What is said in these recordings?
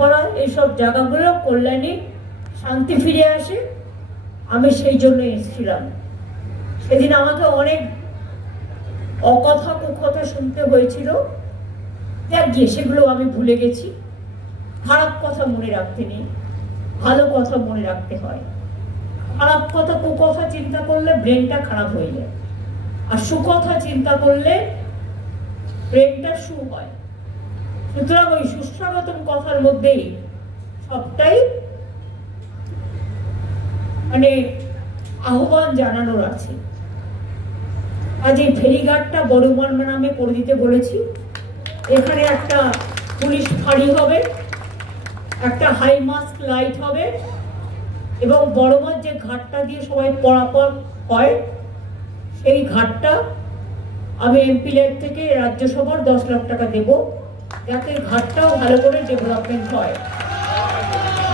পাড়া এইসব জায়গাগুলো কল্যাণী শান্তি ফিরে আসে। আমি সেই জন্য এসেছিলাম। সেদিন আমাকে অনেক অকথা কুকথা শুনতে হয়েছিল, দেখ গিয়ে সেগুলো আমি ভুলে গেছি। খারাপ কথা মনে রাখতে নেই, ভালো কথা মনে রাখতে হয়। খারাপ কথা কুকথা চিন্তা করলে ব্রেনটা খারাপ হয়ে যায়, আর সুকথা চিন্তা করলে ব্রেনটা সু হয়। সুতরাং ওই সুস্বাগতম কথার মধ্যেই সবটাই মানে আহ্বান জানানোর আছে। আজ এই ফেরিঘাটটা বড়মার নামে করে দিতে বলেছি। এখানে একটা পুলিশ ফাঁড়ি হবে, একটা হাই মাস্ক লাইট হবে, এবং বড়মার যে ঘাটটা দিয়ে সবাই পরাপার হয় সেই ঘাটটা আমি এমপি ল্যাব থেকে রাজ্যসভার 10 লাখ টাকা দেব, যাতে ঘাটটাও ভালো করে ডেভেলপমেন্ট হয়।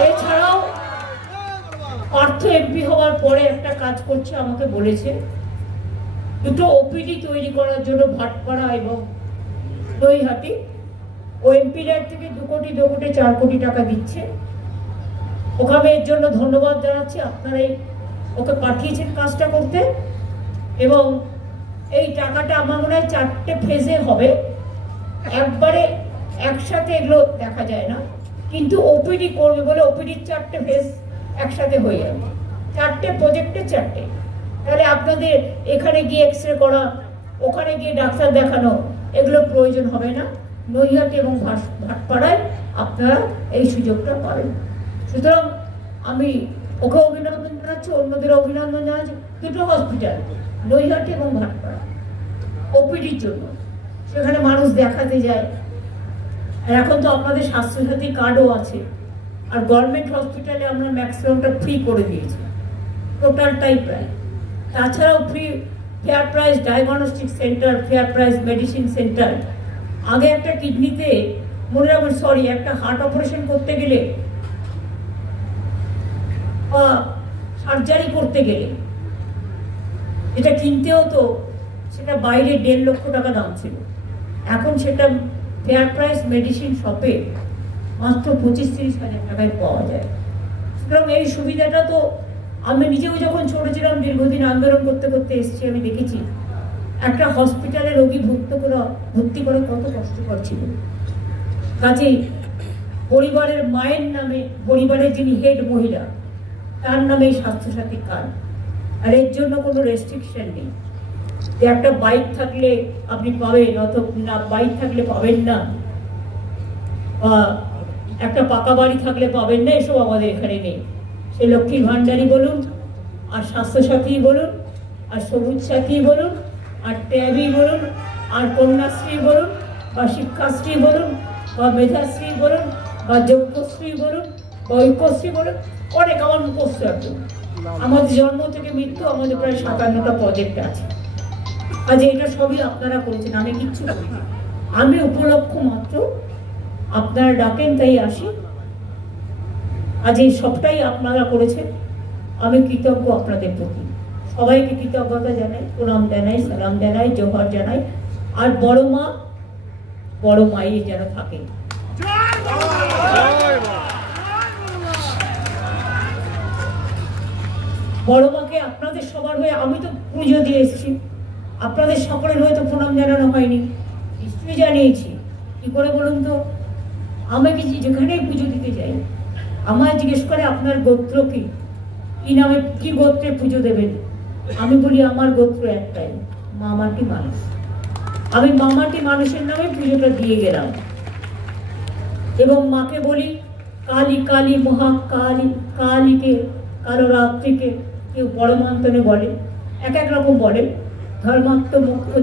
এছাড়াও পার্থ এমপি হওয়ার পরে একটা কাজ করছে, আমাকে বলেছে দুটো ওপিডি তৈরি করার জন্য ভাটপাড়া এবং নৈহাটি। ও এমপি ল্যাব থেকে 2 কোটি 4 কোটি টাকা দিচ্ছে। ওখানে এর জন্য ধন্যবাদ জানাচ্ছি। আপনারাই ওকে পাঠিয়েছেন কাজটা করতে, এবং এই টাকাটা আমার মনে হয় 4টে ফেজে হবে। একবারে একসাথে এগুলো দেখা যায় না, কিন্তু ওপিডি করবে বলে ওপিডির 4টে ফেজ একসাথে হয়ে যাবে। 4টে প্রজেক্টে 4টে। তাহলে আপনাদের এখানে গিয়ে এক্সরে করা, ওখানে গিয়ে ডাক্তার দেখানো, এগুলো প্রয়োজন হবে না। নৈহাটি এবং ভাটপাড়ায় আপনারা এই সুযোগটা পাবেন। সুতরাং আমি ওকে অভিনন্দন জানাচ্ছি, অন্যদের অভিনন্দন জানাচ্ছি। দুটো হসপিটাল, নৈহাটি এবং ভাটপাড়া, ওপিডির জন্য। সেখানে মানুষ দেখাতে যায়। আর এখন তো আপনাদের স্বাস্থ্যসাথী কার্ডও আছে, আর গভর্নমেন্ট হসপিটালে আমরা ম্যাক্সিমামটা ফ্রি করে দিয়েছি, টোটালটাই প্রায়। তাছাড়াও free fair price diagnostic centre, fair price medicine centre. আগে একটা কিডনিতে মনে রাখবেন, সরি, একটা হার্ট অপারেশন করতে গেলে বা সার্জারি করতে গেলে যেটা কিনতে হতো, সেটা বাইরে 1.5 লক্ষ টাকা দাম ছিল। এখন সেটা ফেয়ার প্রাইস মেডিসিন শপে মাত্র 25-30 হাজার টাকায় পাওয়া যায়। সুতরাং এই সুবিধাটা তো আমি নিজেও যখন ছোট ছিলাম, দীর্ঘদিন আন্দোলন করতে করতে এসেছি, আমি দেখেছি একটা হসপিটালে রোগী ভর্তি করে কত কষ্টকর ছিল। কাজেই পরিবারের মায়ের নামে, পরিবারের যিনি হেড মহিলা, তার নামে স্বাস্থ্যসাথী কার্ড। আর এর জন্য কোনো রেস্ট্রিকশন নেই যে একটা বাইক থাকলে আপনি পাবেন, অথবা বাইক থাকলে পাবেন না, বা একটা পাকা বাড়ি থাকলে পাবেন না, এসব আমাদের এখানে নেই। সে লক্ষ্মীর ভাণ্ডারী বলুন, আর স্বাস্থ্যসাথী বলুন, আর সবুজ সাথী বলুন, আর ট্যাবই বলুন, আর কন্যাশ্রী বলুন, বা শিক্ষাশ্রী বলুন, বা মেধাশ্রী বলুন, বা যোগ্যশ্রী বলুন, বা ঐক্যশ্রী বলুন, অনেক আমার মুখস্থ একদম। আমাদের জন্ম থেকে মৃত্যু আমাদের প্রায় 57টা প্রজেক্ট আছে। আজ এটা সবই আপনারা করেছেন, আমি কিচ্ছু করি না। আমি উপলক্ষ মাত্র, আপনারা ডাকেন তাই আসি। আজ এই সবটাই আপনারা করেছেন, আমি কৃতজ্ঞ আপনাদের প্রতি। সবাইকে কৃতজ্ঞতা জানাই, প্রণাম জানাই, সালাম জানাই, জোহার জানাই। আর বড় মাই যেন থাকে। বড় মাকে আপনাদের সবার হয়ে আমি তো পুজো দিয়ে এসেছি, আপনাদের সকলের হয়ে তো প্রণাম জানানো হয়নি, নিশ্চয়ই জানিয়েছি। কি করে বলুন তো? আমি যেখানেই পুজো দিতে যাই, আমায় জিজ্ঞেস করে আপনার গোত্র কি, কি নামে, কি গোত্রে পুজো দেবেন? আমি বলি আমার গোত্র একটাই, মামাটি মানুষ। আমি মামাটি মানুষের নামে পুজোটা দিয়ে গেলাম। এবং মাকে বলি কালী কালী মহাকালী, কালীকে, কালো রাত্রিকে কেউ বড় মন্ত্রণে বলে, এক এক রকম বলে। ধর্মাত্ম মুখ্য